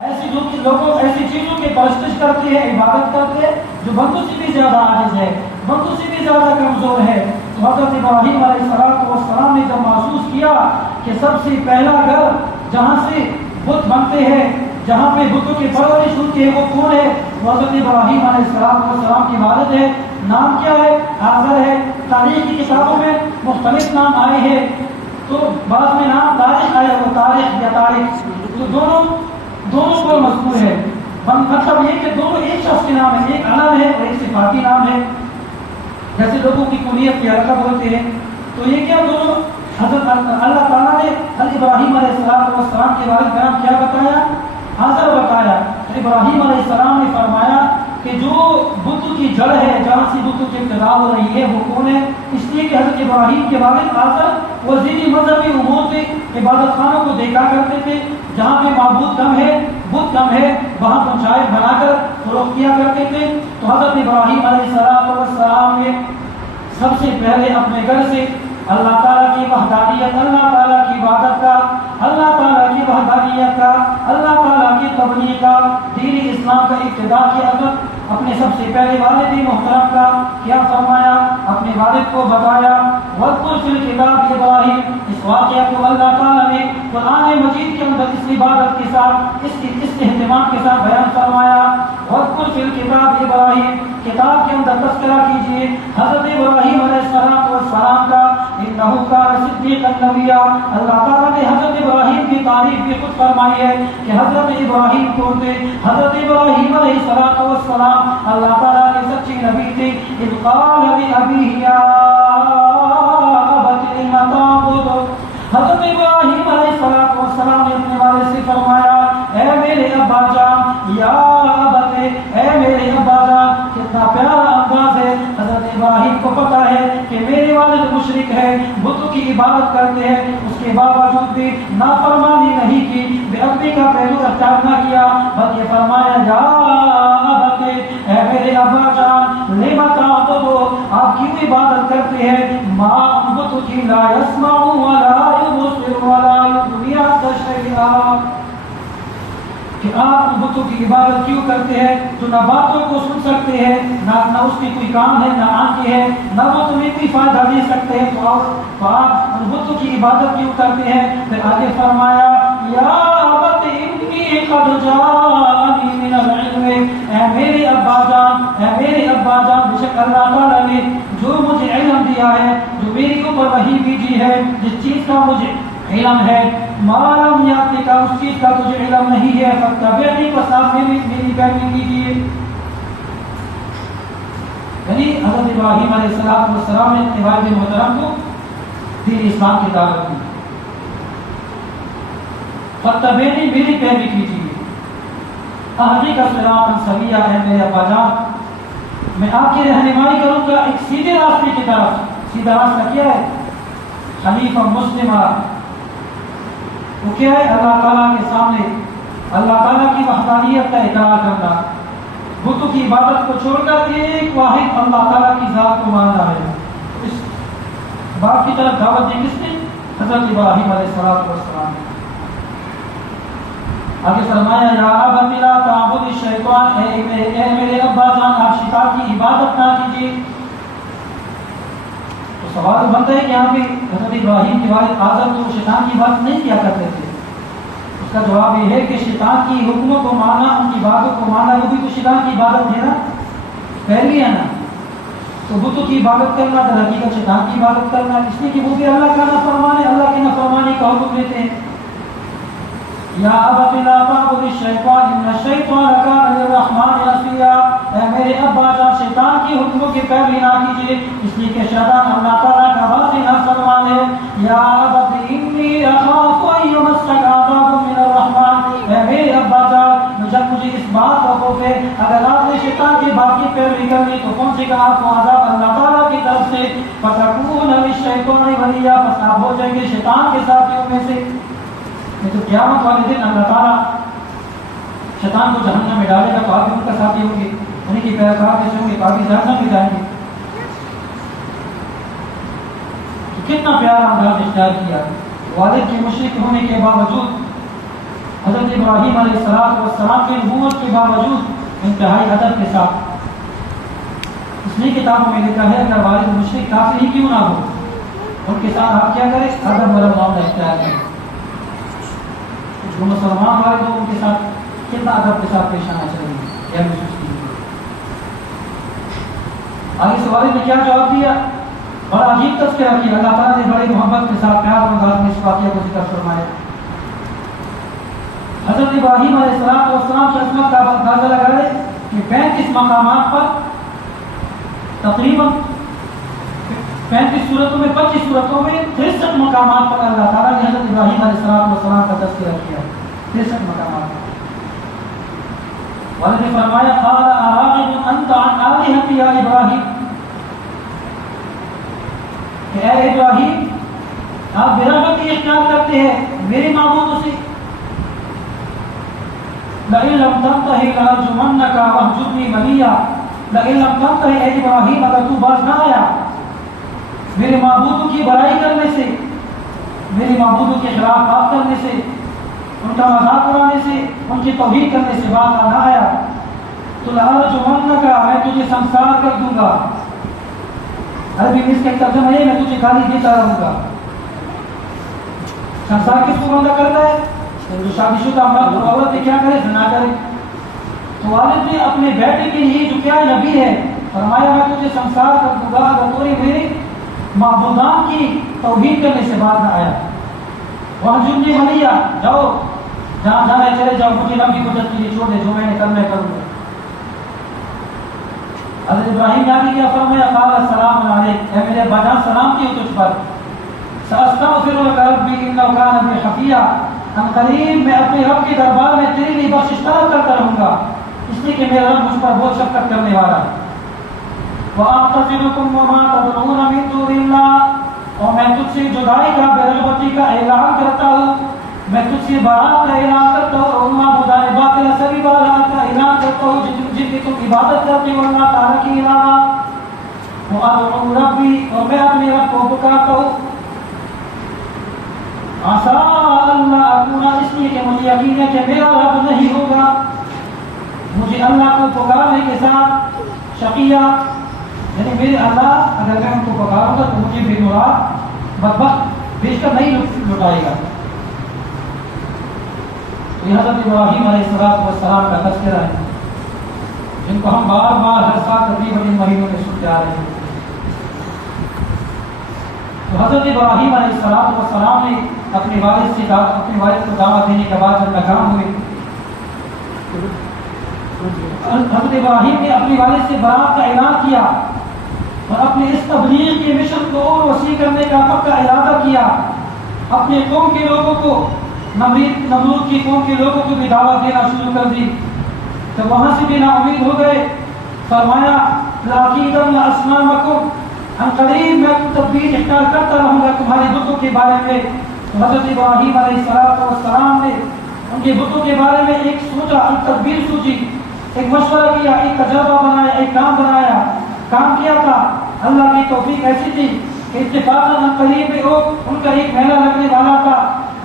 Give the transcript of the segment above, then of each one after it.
ایسی لوگوں ایسی چیزوں کی پرستش کرتے ہیں، عبادت کرتے ہیں جو بندوں سے بھی زیادہ عاجز ہے، بندوں سے بھی زیادہ کمزور ہے۔ تو حضرت ابراہیم علیہ السلام نے جب محسوس کیا کہ سب سے پہلا گھر جہاں سے بت بنتے ہیں، جہاں پہ بتوں کی پرورش ہوتی ہے، وہ کون ہے؟ وہ حضرت ابراہیم علیہ السلام کی والد ہے۔ نام کیا ہے؟ آزر ہے۔ تاریخ کی کتابوں میں مختلف نام آئے ہیں، تو بعض میں نام تاریخ آیا، وہ تاریخ یا تاریخ، تو دونوں کو مذکور ہے۔ مطلب یہ کہ دونوں ایک شخص کے نام ہے، ایک علم ہے اور ایک صفاتی نام ہے۔ جیسے لوگوں کی کنیت کی حرکت ہوتے ہیں، تو یہ کیا دونوں حضرت اللہ تعالیٰ نے حضرت ابراہیم علیہ السلام کے والد کا نام کیا بتایا؟ آزر بتایا۔ تو ابراہیم علیہ السلام نے فرمایا کہ جو بت کی جڑ ہے، جہاں سے بت کی ابتدا ہو رہی ہے، وہ کون ہے؟ اس لیے کہ حضرت ابراہیم کے والد آزر وزیری مذہبی امور پہ عبادت خانوں کو دیکھا کرتے تھے، جہاں پہ معبود کم ہے، بت کم ہے، وہاں پنچایت بنا کر فروخت کیا کرتے تھے۔ تو حضرت ابراہیم علیہ السلام نے سب سے پہلے اپنے گھر سے اللہ تعالیٰ کی وحدانیت، اللہ تعالیٰ کی عبادت کا، اللہ تعالیٰ کی وحدانیت کا، اللہ تعالیٰ کی تبلیغ کا، دین اسلام کا ابتدا کیا۔ اپنے سب سے پہلے والد محترم کا کیا فرمایا؟ اپنے والد کو بتایا۔ وَاذْكُرْ فِي الْكِتَابِ ابراہیم، اس واقعہ کو اللہ تعالیٰ نے قرآن مجید کے اندر اس عبادت کے ساتھ، اس اہتمام کے ساتھ بیان فرمایا۔ وَاذْكُرْ فِي الْكِتَابِ ابراہیم، کتاب کے اندر تذکرہ کیجیے حضرت ابراہیم علیہ السلام کا، انہو کان صدیقا نبیا۔ اللہ تعالیٰ نے حضرت ابراہیم کی تعریف بھی خود فرمائی ہے کہ حضرت ابراہیم کون تھے؟ حضرت ابراہیم علیہ السلام اللہ تعالیٰ کے سچے نبی تھے۔ اذ قال لأبیہ یا ابت لم تعبد، حضرت ابراہیم علیہ السلام نے اپنے والد سے فرمایا، اے میرے ابا جان، یا ابت، اے میرے ابا جان۔ کتنا پیارا انداز ہے۔ حضرت ابراہیم کو پتا ہے کہ میرے والد مشرک ہے، بتوں کی عبادت کرتے ہیں، اس کے باوجود بھی نافرمانی نہیں کی، بے ادبی کا پہلو اختیار نہ کیا، بلکہ فرمایا یا ابت، اے میرے ابا جان، لم تعبد، آپ کیوں عبادت کرتے ہیں؟ ما بتوں کی لا یسمع ولا یبصر ولا یغنی عنک شیئا، کہ آپ بتوں کی عبادت کیوں کرتے ہیں جو نہ باتوں کو سن سکتے ہیں، نہ اس کی کوئی کام ہے، نہ آنکھیں ہیں، نہ وہ تمہیں کوئی فائدہ دے سکتے ہیں، تو آپ ان بتوں کی عبادت کیوں کرتے ہیں؟ پھر آگے فرمایا یا ابت انی قد جاءنی من العلم، اے میرے ابا جان، اے میرے ابا جان، بے شک اللہ تعالیٰ نے جو مجھے علم دیا ہے، جو میری اوپر وحی بھیجی ہے، جس چیز کا مجھے علم ہے، معلوم یاتی کا، اس چیز کا تجھے علم نہیں ہے، فتبعنی، پس آپ میری پیروی کیجیے۔ یعنی حضرت ابراہیم علیہ السلام نے اپنے والد محترم کو دین اسلام کی دعوت دی، فتبعنی، میری پیروی کیجیے، اہدیک صراطا سویا، ہے میرے ابا جان، میں آپ کی رہنمائی کروں گا ایک سیدھے راستے کی طرف۔ سیدھا راستہ کیا ہے؟ حنیفا مسلمہ، وہ کیا ہے؟ اللہ تعالیٰ کے سامنے اللہ تعالیٰ کی وحدانیت کا اقرار کرنا، بتوں کی عبادت کو چھوڑ کر ایک واحد اللہ تعالیٰ کی ذات کو ماننا ہے۔ اس بات کی طرف دعوت دی کس نے؟ حضرت ابراہیم علیہ السلام نے۔ آگے فرمایا یا ابت لا تعبد الشیطان، اے میرے ابا جان، آپ شیطان کی عبادت نہ کیجیے۔ تو سوال بنتا ہے کہ یہاں پہ حضرت ابراہیم کے والد آزر تو شیطان کی بات نہیں کیا کرتے تھے۔ اس کا جواب یہ ہے کہ شیطان کی حکموں کو ماننا، ان کی باتوں کو ماننا، وہ بھی تو شیطان کی عبادت ہے نا، پہلی ہے نا۔ تو بتوں کی عبادت کرنا در حقیقت شیطان کی عبادت کرنا، اس لیے کہ وہ بھی اللہ کا نافرمان ہے، اللہ کی نافرمانی کا حکم دیتے ہیں۔ یا ابت لا تعبد الشیطان ان الشیطان کان للرحمن عصیا، اے میرے ابا جان، شیطان کی حکموں کی پیروی نہ کیجیے، اس لیے کہ شیطان اللہ تعالیٰ کا واضح نافرمان ہے۔ یا ابت انی اخاف ان یمسک عذاب من الرحمن، اے میرے ابا جان، مجھے اس بات کا خوف ہے اگر آپ نے شیطان کی بات کی پیروی کرنی تو پہنچے گا آپ کو عذاب اللہ تعالیٰ کی طرف سے، فتکون للشیطان ولیا، پس آپ ہو جائیں گے شیطان کے ساتھیوں میں سے۔ تو قیامت والے دن اللہ تعالیٰ شیطان کو جہنم میں ڈالے گا تو آپ بھی ان کا ساتھی ہوں گے، انہیں کی پیروکار جیسے ہوں گے، تو آپ بھی جہنم میں جائیں گے۔ تو کتنا پیارا انداز اختیار کیا، والد کے مشرک ہونے کے باوجود حضرت ابراہیم علیہ السلام کی نبوت کے باوجود انتہائی ادب کے ساتھ، اس لیے کتابوں میں لکھا ہے اگر والد مشرک کافر ہی کیوں نہ ہو، ان کے ساتھ آپ کیا کریں؟ ادب والا معاملہ اختیار کریں۔ جو مسلمان والد ہو ان کے ساتھ کتنا ادب کے ساتھ پیش آنا چاہیے، یہ محسوس کیجیے۔ آگے سے والد نے کیا جواب دیا؟ بڑا عجیب تذکرہ کیا، اللہ تعالیٰ نے بڑی محبت کے ساتھ پیار اور انداز میں اس واقعہ کو ذکر فرمایا۔ حضرت ابراہیم علیہ السلام کی عظمت کا اندازہ لگائے کہ 35 مقامات پر تقریباً 35 صورتوں میں 25 صورتوں میں 63 مقامات پر اللہ تعالیٰ نے حضرت ابراہیم علیہ السلام کا تذکرہ کیا، 63 مقامات پر۔ والد نے فرمایا قال اراغب انت عن آلہتی یا ابراہیم، کہ اے ابراہیم آپ برغبتی اختیار کرتے ہیں میری معبودوں سے، لئن لم تنتہی لارجمنک واہجرنی ملیا، لئن لم تنتہی اے ابراہیم اگر تو باز نہ آیا میرے معبودوں کی برائی کرنے سے، میری معبودوں کے خلاف بات کرنے سے، ان کا مذاق اڑانے سے، ان کی توہین کرنے سے بات نہ آیا تو لارجمنک میں تجھے سنسار کر دوں گا۔ عربی میں اس کا ترجمہ ہے میں تجھے گالی دیتا رہوں گا۔ سنسار کس کو بندہ کرتا ہے؟ جو شادی شدہ مرد اور عورت کیا کرے؟ زنا کرے۔ تو والد نے اپنے بیٹے کے لیے جو کیا نبی ہے فرمایا میں تجھے سنسار کر دوں گا اگر تو میرے معبودان کی توہین کرنے سے بات نہ آیا۔ وہجرنی ملیا، جاؤ جہاں جانا ہے چلے جاؤ، مجھے نبی مدد کے لیے چھوڑ دے، جو میں نے کرنا ہے کروں گا۔ حضرت ابراہیم نے آگے کیا فرمایا قال السلام علیک، اے میرے ابا جان سلامتی ہو تجھ پر، سأستغفر لك ربی انه كان بی خفیا، ان قریب میں اپنے رب کے دربار میں تیرے لیے بخشش طلب کرتا رہوں گا، اس لیے کہ میرا رب مجھ پر بہت شفقت کرنے والا ہے۔ وَأَعْتَزِلُكُمْ وَمَا تَدْعُونَ مِن دُونِ اللَّهِ، اور میں تجھ سے جدائی کا بے کا اعلان کرتا ہوں، میں تجھ سے برات کا اعلان کرتا ہوں، اور معبودان باطل سبھی برات کا اعلان کرتا ہوں جن کی تم عبادت کرتے ہو اللہ تعالیٰ کے علاوہ۔ وَأَدْعُو رَبِّي، اور میں اپنے رب کو پکارتا ہوں، عَسَىٰ أَلَّا أَكُونَ، اس لیے کہ مجھے یقین ہے کہ میرا رب نہیں ہوگا مجھے اللہ کو پکارنے کے ساتھ شقیہ، یعنی میرے اللہ اگر میں ان کو پکاروں گا تو مجھے بے مراد بدبخت بیچ کر نہیں لٹائے گا۔ یہ حضرت ابراہیم علیہ السلام کا تذکرہ ہے جن کو ہم بار بار ہر سال تقریباً ان مہینوں میں سنتے آ رہے ہیں۔ تو حضرت ابراہیم علیہ السلام نے اپنے والد کو دعوت دینے کے بعد جب ناکام ہوئے، حضرت ابراہیم نے اپنی والد سے برات کا اعلان کیا اور اپنے اس تبلیغ کے مشن کو اور وسیع کرنے کا پکا ارادہ کیا، اپنے قوم کے لوگوں کو، نمرود کی قوم کے لوگوں کو بھی دعوت دینا شروع کر دی۔ جب وہاں سے بھی نا امید ہو گئے فرمایا لَأَكِيدَنَّ أَصْنَامَكُمْ، ان قریب میں تدبیر اختیار کرتا رہوں گا تمہارے بتوں کے بارے میں۔ تو حضرت ابراہیم علیہ السلام نے ان کے بتوں کے بارے میں ایک سوچا، ایک تدبیر سوچی، ایک مشورہ کیا، ایک تجربہ بنایا، ایک کام بنایا، کام کیا تھا۔ اللہ کی توفیق ایسی تھی کہ اتفاقاً قریب میں ان کا ایک میلہ لگنے والا تھا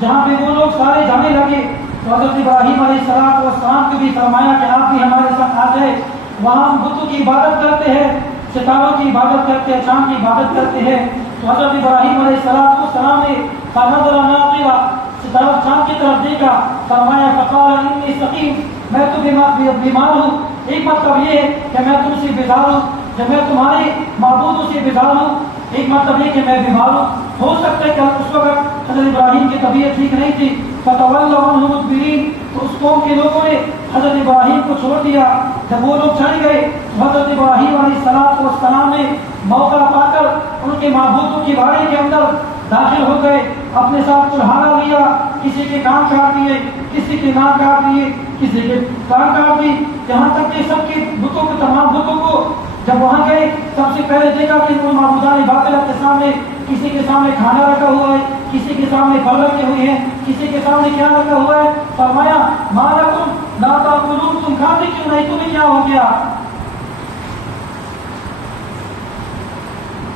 جہاں پہ وہ لوگ سارے جانے لگے۔ تو حضرت ابراہیم علیہ السلام کو بھی فرمایا کہ آپ بھی ہمارے ساتھ آ جائے، وہاں ہم بتوں کی عبادت کرتے ہیں، ستاروں کی عبادت کرتے ہیں، چاند کی عبادت کرتے ہیں۔ تو حضرت ابراہیم علیہ السلام نے فنظر ناظرا، ستارہ چاند کی طرف دیکھا، فرمایا فقال انی سقیم، میں تو بیمار ہوں۔ ایک مطلب یہ ہے کہ میں تم سے بیزار ہوں، جب میں تمہارے معبودوں سے بیزار ہوں، ایک مطلب یہ کہ میں بیمار ہوں۔ ہو سکتا ہے کہ اس وقت حضرت ابراہیم کی طبیعت ٹھیک نہیں تھی، فتولوا عنہ مدبرین، تو اس قوم کے لوگوں نے حضرت ابراہیم کو چھوڑ دیا۔ جب وہ لوگ چلے گئے تو حضرت ابراہیم علیہ السلام نے موقع پا کر ان کے معبودوں کی باڑے کے اندر داخل ہو گئے، اپنے ساتھ کلہاڑا لیا، کسی کے کان کاٹ دیے، کسی کے ناک کاٹ دیے، کسی کے کان کاٹ دی، یہاں تک کہ سب کے بتوں کو، تمام بتوں کو جب وہاں گئے سب سے پہلے دیکھا کہ ان معبودان باطل کے سامنے، کسی کے سامنے کھانا رکھا ہوا ہے، کسی کے سامنے پھل رکھے ہوئے ہیں، کسی کے سامنے کیا رکھا ہوا ہے۔ فرمایا ما لکم لا تاکلون، تم کھاتے کیوں نہیں، تمہیں کیا ہو گیا؟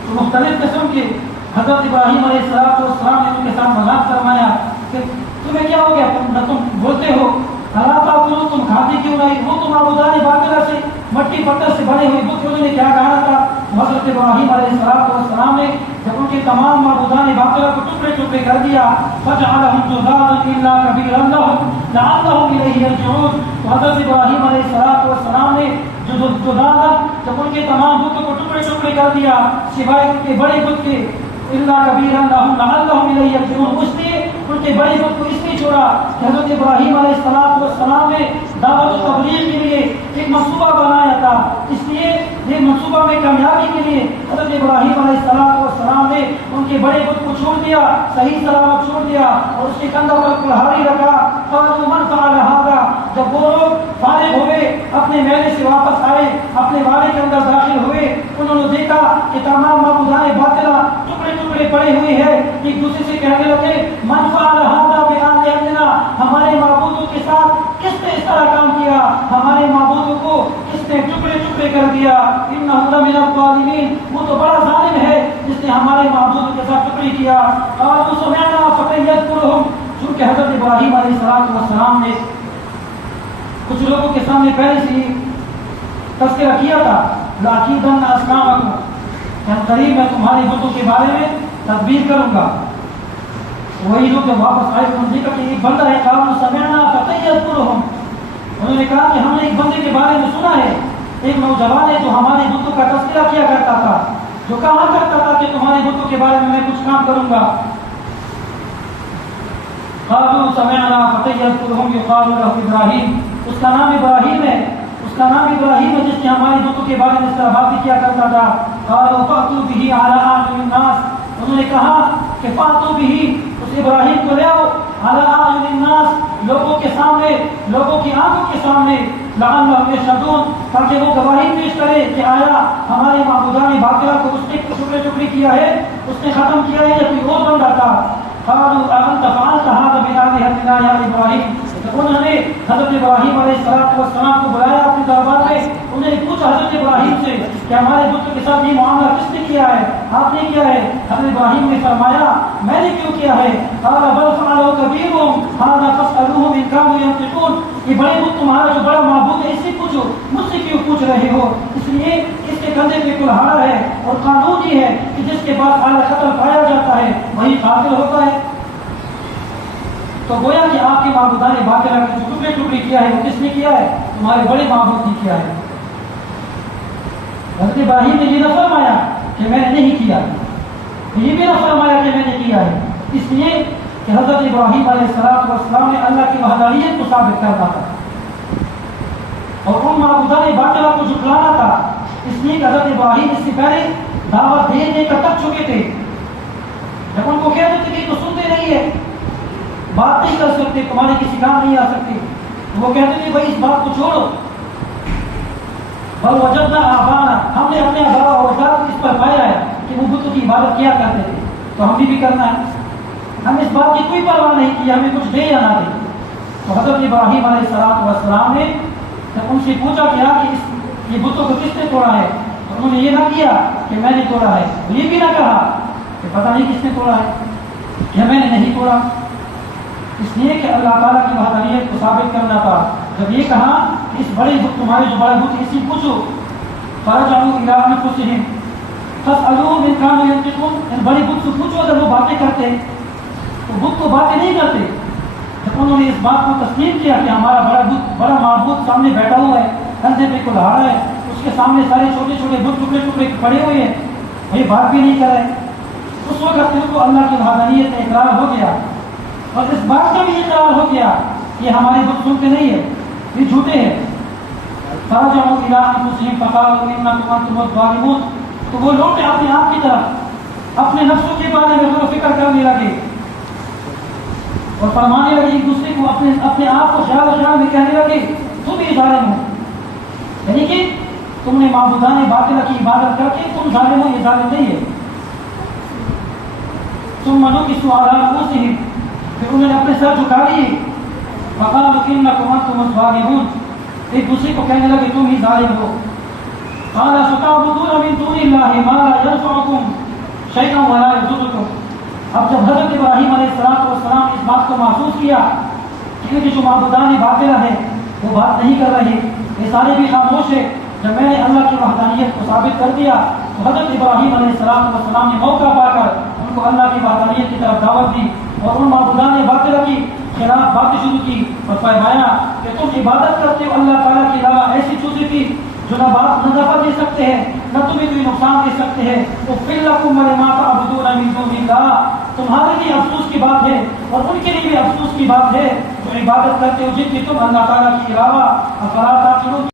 تو مختلف قسم کے حضرت ابراہیم علیہ السلام نے ان کے ساتھ مذاق فرمایا کہ تمہیں کیا ہو گیا؟ تم بولتے ہو اللہ تعالیٰ تم کھاتے کیوں نہیں؟ وہ تم معبودان باطلہ سے مٹی پتھر سے بنے ہوئے بت انہوں نے کیا کہا تھا؟ حضرت ابراہیم علیہ السلام نے جب ان کے تمام معبودان باطلہ کو ٹکڑے ٹکڑے کر دیا فجعلهم جذاذا الا كبيرا لهم لعلهم اليه يرجعون، تو حضرت ابراہیم علیہ السلام نے جذاذا جب ان کے تمام بتوں کو ٹکڑے ٹکڑے کر دیا سوائے ان کے بڑے بت کے الا كبيرا لهم لعلهم اليه يرجعون، اس نے ان کے بڑے بت کو اس لیے چھوڑا کہ حضرت ابراہیم علیہ السلام نے دعوت و تبلیغ کے لیے ایک منصوبہ بنایا تھا، اس لیے یہ منصوبہ میں کامیابی کے لیے حضرت ابراہیم علیہ السلام نے ان کے بڑے بت کو چھوڑ دیا، صحیح سلامت چھوڑ دیا اور اس کے کندھوں پر کلہاڑی رکھا۔ قالوا من فعل هذا، جب وہ لوگ فارغ ہوئے اپنے میلے سے واپس آئے اپنے والے کے اندر داخل ہوئے، انہوں نے دیکھا کہ تمام معبودان باطلہ ٹکڑے ٹکڑے پڑے ہوئے ہیں، ایک دوسرے سے کہنے لگے من فعل هذا بآلهتنا، ہمارے معبودوں کے ساتھ کس نے اس طرح کام کیا، ہمارے معبودوں کو کس نے ٹکڑے ٹکڑے کر دیا، انہ لمن الظالمین، وہ تو بڑا ظالم ہے جس نے ہمارے معبودوں کے ساتھ ٹکڑے کیا۔ قالوا سمعنا فتى يذكرهم، چونکہ حضرت ابراہیم علیہ السلام نے کچھ لوگوں کے سامنے پہلے سے تذکرہ کیا تھا لَأَكِيدَنَّ أَصْنَامَكُمْ، کہ قریب میں تمہارے بتوں کے بارے میں تدبیر کروں گا۔ وہی لوگ جب واپس آئے انہوں نے کہا کہ ایک بندہ ہے، قالوا سمعنا فتى يذكرهم، انہوں نے کہا کہ ہم نے ایک بندے کے بارے میں سنا ہے، ایک نوجوان ہے جو ہمارے بتوں کا تذکرہ کیا کرتا تھا، جو کہا کرتا تھا کہ تمہارے بتوں کے بارے میں کچھ کام کروں گا۔ قالوا سمعنا فتى يذكرهم يقال له ابراہیم، اس کا نام ابراہیم ہے، اس کا نام ابراہیم ہے جس نے ہمارے بتوں کے بارے میں اس طرح باتیں کیا کرتا تھا۔ قالوا فأتوا به على أعين الناس، انہوں نے کہا کہ فأتوا به، اس ابراہیم کو لے آؤ على أعين الناس، لوگوں کے سامنے، لوگوں کی آنکھوں کے سامنے، لعلهم يشهدون، تاکہ وہ گواہی پیش کرے کہ آیا ہمارے معبودان باطلہ کو اس نے ٹکڑے ٹکڑے کیا ہے، اس نے ختم کیا ہے یا کوئی اور بندہ تھا۔ قالوا أأنت فعلت هذا بآلهتنا يا إبراهيم، انہوں نے حضرت ابراہیم علیہ السلام کو بلایا اپنے دربار میں، انہوں نے پوچھا حضرت ابراہیم سے کہ ہمارے بتوں کے ساتھ یہ معاملہ کس نے کیا ہے، آپ نے کیا ہے؟ حضرت ابراہیم نے فرمایا میں نے کیوں کیا ہے؟ قال بل فعلوا كبيرهم هذا فاسألوهم إن كانوا ينطقون، یہ بڑے بت تمہارا جو بڑا معبود ہے اس سے پوچھو، مجھ سے کیوں پوچھ رہے ہو؟ اس لیے اس کے کندھے پہ کلہاڑا ہے اور قانون یہ ہے کہ جس کے بعد اعلی قتل پایا جاتا ہے وہی قاتل ہوتا ہے۔ تو گویا کہ آپ کے معبودان باطلہ کے جو ٹکڑے ٹکڑے کیا ہے وہ کس نے کیا ہے؟ تمہارے بڑے معبود نے کیا ہے۔ حضرت ابراہیم نے یہ نہ فرمایا کہ میں نے نہیں کیا، یہ بھی نہ فرمایا کہ میں نے کیا ہے، اس لیے کہ حضرت ابراہیم علیہ السلام نے اللہ کی وحدانیت کو ثابت کرنا تھا اور ان معبودان باطلہ کو جھٹلانا تھا، اس لیے کہ حضرت ابراہیم اس سے پہلے دعوت دے دے کر تک چکے تھے۔ جب ان کو کہتے تھے کہ تو سنتے نہیں ہے، بات نہیں کر سکتے، تمہارے کسی کام نہیں آ سکتے، وہ کہتے تھے بھائی اس بات کو چھوڑو، بل وجدنا آبانا، ہم نے اپنے آبا و اجداد کو اس پر پایا ہے کہ وہ بتوں کی عبادت کیا کرتے تھے تو ہمیں بھی کرنا ہے، ہم اس بات کی کوئی پرواہ نہیں کی ہمیں کچھ دے یا نہ دے۔ تو حضرت ابراہیم علیہ السلام نے جب ان سے پوچھا کہ یہ بتوں کو کس نے توڑا ہے، تو انہوں نے یہ نہ کیا کہ میں نے توڑا ہے، یہ بھی نہ کہا کہ پتہ نہیں کس نے توڑا ہے کہ میں نے نہیں توڑا، اس لیے کہ اللہ تعالیٰ کی وحدانیت کو ثابت کرنا تھا۔ جب یہ کہا کہ اس بڑے بت تمہارے جو بڑے بت اسی پوچھو، فرجعوا إلى أنفسهم فاسألوهم إن كانوا ينطقون، ان بڑے بت سے پوچھو اگر وہ باتیں کرتے، تو بت تو باتیں نہیں کرتے۔ جب انہوں نے اس بات کو تسلیم کیا کہ ہمارا بڑا بت، بڑا معبود سامنے بیٹھا ہوا ہے، کندھے پہ کلہاڑا ہے، اس کے سامنے سارے چھوٹے چھوٹے بت ٹکڑے ٹکڑے پڑے ہوئے ہیں، یہ بات بھی نہیں کر رہے، اس وقت ان کو اللہ کی وحدانیت کا اقرار ہو گیا اور اس بات کا بھی اقرار ہو گیا کہ ہمارے بت سنتے نہیں ہے، یہ جھوٹے ہیں۔ فرجعوا إلى أنفسهم فقالوا إنكم أنتم الظالمون، تو وہ لوٹے اپنے آپ کی طرف، اپنے نفسوں کے بارے میں غور و فکر کرنے لگے اور فرمانے لگے ایک دوسرے کو، اپنے آپ کو خیال میں کہنے لگے تم ہی ظالم ہو، یعنی کہ تم نے معبودان باطلہ کی عبادت کر کے تم ظالم ہو، یہ ظالم نہیں ہے۔ ثم نكسوا على رؤوسهم، پھر انہوں نے اپنے سر جھکا لیے، فقالوا انکم انتم الظالمون، ایک دوسرے کو کہنے لگے تم ہی ظالم ہو۔ قال فتعبدون من دون الله ما لا ينفعكم شيئا ولا يضركم، اب جب حضرت ابراہیم علیہ السلام نے اس بات کو محسوس کیا کہ ان کی جو معبودان باطلہ ہے وہ بات نہیں کر رہے، یہ سارے بھی خاموش ہے، جب میں نے اللہ کی وحدانیت کو ثابت کر دیا تو حضرت ابراہیم علیہ السلام نے موقع پا کر ان کو اللہ کی وحدانیت کی طرف دعوت دی اور ان معبودان باطلہ کی خلاف باتیں شروع کی اور فرمایا کہ تم عبادت کرتے ہو اللہ تعالیٰ کے علاوہ ایسی چیزیں کی جو نہ نفع دے سکتے ہیں نہ تمہیں کوئی نقصان دے سکتے ہیں، تو فِي لَكُمْ وَلِمَا تَعْبُدُونَ مِن دُونِ اللَّهِ، تمہارے لیے افسوس کی بات ہے اور ان کے لیے بھی افسوس کی بات ہے جو عبادت کرتے ہو جن کی تم اللہ تعالیٰ کے علاوہ افلا تعقلون